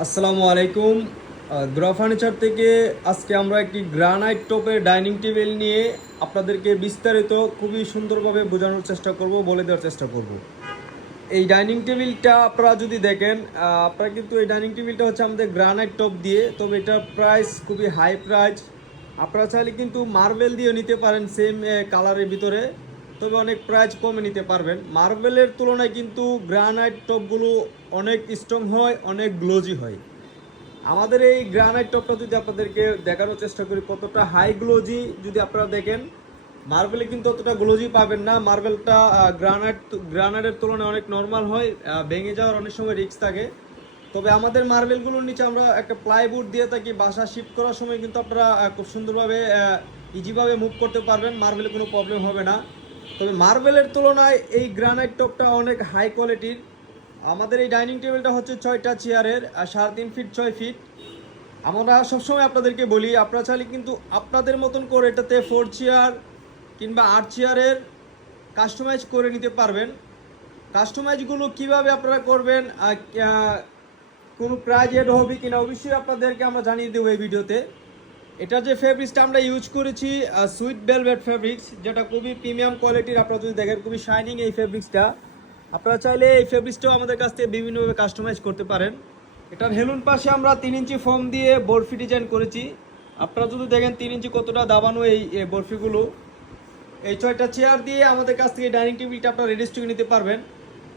আসসালামু আলাইকুম। গ্রা ফার্নিচার থেকে আজকে আমরা একটি গ্রানাইট টপের ডাইনিং টেবিল নিয়ে আপনাদেরকে বিস্তারিত খুবই সুন্দরভাবে বোঝানোর চেষ্টা করব, বলে দেওয়ার চেষ্টা করব। এই ডাইনিং টেবিলটা আপনারা যদি দেখেন, আপনারা কিন্তু এই ডাইনিং টেবিলটা হচ্ছে আমাদের গ্রানাইট টপ দিয়ে, তবে এটার প্রাইস খুবই হাই প্রাইস। আপনারা চাইলে কিন্তু মার্বেল দিয়ে নিতে পারেন সেম কালারের ভিতরে, তবে অনেক প্রাইস কমে নিতে পারবেন। মার্বেলের তুলনায় কিন্তু গ্রানাইট টপগুলো অনেক স্ট্রং হয়, অনেক গ্লোজি হয়। আমাদের এই গ্রানাইট টপটা যদি আপনাদেরকে দেখানোর চেষ্টা করি কতটা হাই গ্লোজি, যদি আপনারা দেখেন মার্বেলে কিন্তু অতটা গ্লোজি পাবেন না। মার্বেলটা গ্রানাইটের তুলনায় অনেক নর্মাল হয়, ভেঙে যাওয়ার অনেক সময় রিস্ক থাকে। তবে আমাদের মার্বেলগুলোর নিচে আমরা একটা প্লাইউড দিয়ে থাকি, বাসা শিফট করার সময় কিন্তু আপনারা খুব সুন্দরভাবে ইজিভাবে মুভ করতে পারবেন, মার্বেলে কোনো প্রবলেম হবে না। তবে মার্বেলের তুলনায় এই গ্রানাইট টপটা অনেক হাই কোয়ালিটির। আমাদের এই ডাইনিং টেবিলটা হচ্ছে 6টা চেয়ারের, 3.5 ফিট 6 ফিট। আমরা সবসময় আপনাদেরকে বলি, আপনারা চাইলে কিন্তু আপনাদের মতন করে এটাতে 4 চেয়ার কিংবা 8 চেয়ারের কাস্টমাইজ করে নিতে পারবেন। কাস্টমাইজগুলো কিভাবে আপনারা করবেন, কোনো প্রাইজ এড হবে কিনা অবশ্যই আপনাদেরকে আমরা জানিয়ে দেবো এই ভিডিওতে। এটা যে ফেব্রিক্সটা আমরা ইউজ করেছি সুইট ভেলভেট ফেব্রিক্স, যেটা খুবই প্রিমিয়াম কোয়ালিটির। আপনারা যদি দেখেন খুবই শাইনিং এই ফেব্রিক্সটা। আপনারা চাইলে এই ফেব্রিক্সটাও আমাদের কাছ থেকে বিভিন্নভাবে কাস্টমাইজ করতে পারেন। এটার হেলুন পাশে আমরা 3 ইঞ্চি ফোম দিয়ে বরফি ডিজাইন করেছি। আপনারা যদি দেখেন 3 ইঞ্চি কতটা দাবানো এই বরফিগুলো। এই 6টা চেয়ার দিয়ে আমাদের কাছ থেকে ডাইনিং টেবিলটা আপনারা রেডি স্টকে নিতে পারবেন।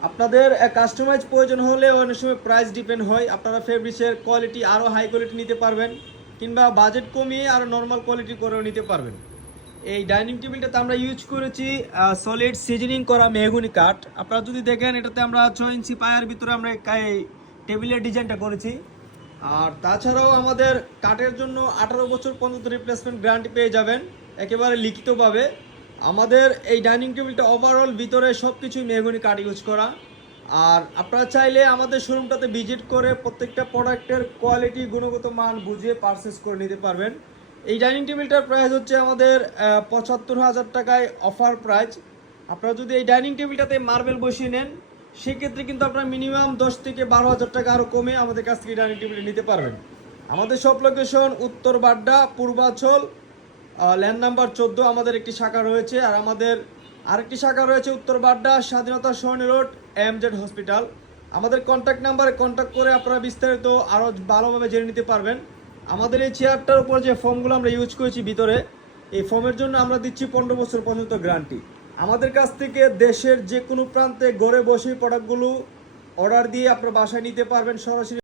আপনাদের কাস্টমাইজ প্রয়োজন হলে অনেক সময় প্রাইস ডিপেন্ড হয়। আপনারা ফেব্রিক্সের কোয়ালিটি আরও হাই কোয়ালিটি নিতে পারবেন, কিংবা বাজেট কমিয়ে আরও নর্মাল কোয়ালিটি করেও নিতে পারবেন। এই ডাইনিং টেবিলটাতে আমরা ইউজ করেছি সলিড সিজনিং করা মেহগনি কাঠ। আপনারা যদি দেখেন এটাতে আমরা 6 ইঞ্চি পায়ের ভিতরে আমরা এই টেবিলের ডিজাইনটা করেছি। আর তাছাড়াও আমাদের কাঠের জন্য 18 বছর পর্যন্ত রিপ্লেসমেন্ট গ্যারান্টি পেয়ে যাবেন একেবারে লিখিতভাবে। আমাদের এই ডাইনিং টেবিলটা ওভারঅল ভিতরে সব কিছুই মেহগনি কাঠ ইউজ করা। আর আপনারা চাইলে আমাদের শোরুমটাতে ভিজিট করে প্রত্যেকটা প্রোডাক্টের কোয়ালিটি গুণগত মান বুঝিয়ে পারচেস করে নিতে পারবেন। এই ডাইনিং টেবিলটার প্রাইস হচ্ছে আমাদের 75,000 টাকায় অফার প্রাইস। আপনারা যদি এই ডাইনিং টেবিলটাতে মার্বেল বসিয়ে নেন সেক্ষেত্রে কিন্তু আপনারা মিনিমাম 10 থেকে 12,000 টাকা আরও কমে আমাদের কাছ থেকে ডাইনিং টেবিল নিতে পারবেন। আমাদের সব লোকেশন উত্তর বাড্ডা, পূর্বাচল, ল্যান্ড নাম্বার 14 আমাদের একটি শাখা রয়েছে। আর আমাদের আরেকটি শাখা রয়েছে উত্তর বাড্ডা, স্বাধীনতা সরণি রোড, এমজেড হসপিটাল। আমাদের কন্ট্যাক্ট নাম্বারে কন্ট্যাক্ট করে আপনারা বিস্তারিত আরও ভালোভাবে জেনে নিতে পারবেন। আমাদের এই চেয়ারটার উপর যে ফোমগুলো আমরা ইউজ করেছি ভিতরে, এই ফোমের জন্য আমরা দিচ্ছি 15 বছর পর্যন্ত গ্যারান্টি। আমাদের কাছ থেকে দেশের যে কোনো প্রান্তে ঘরে বসে প্রোডাক্টগুলো অর্ডার দিয়ে আপনারা বাসায় নিতে পারবেন সরাসরি।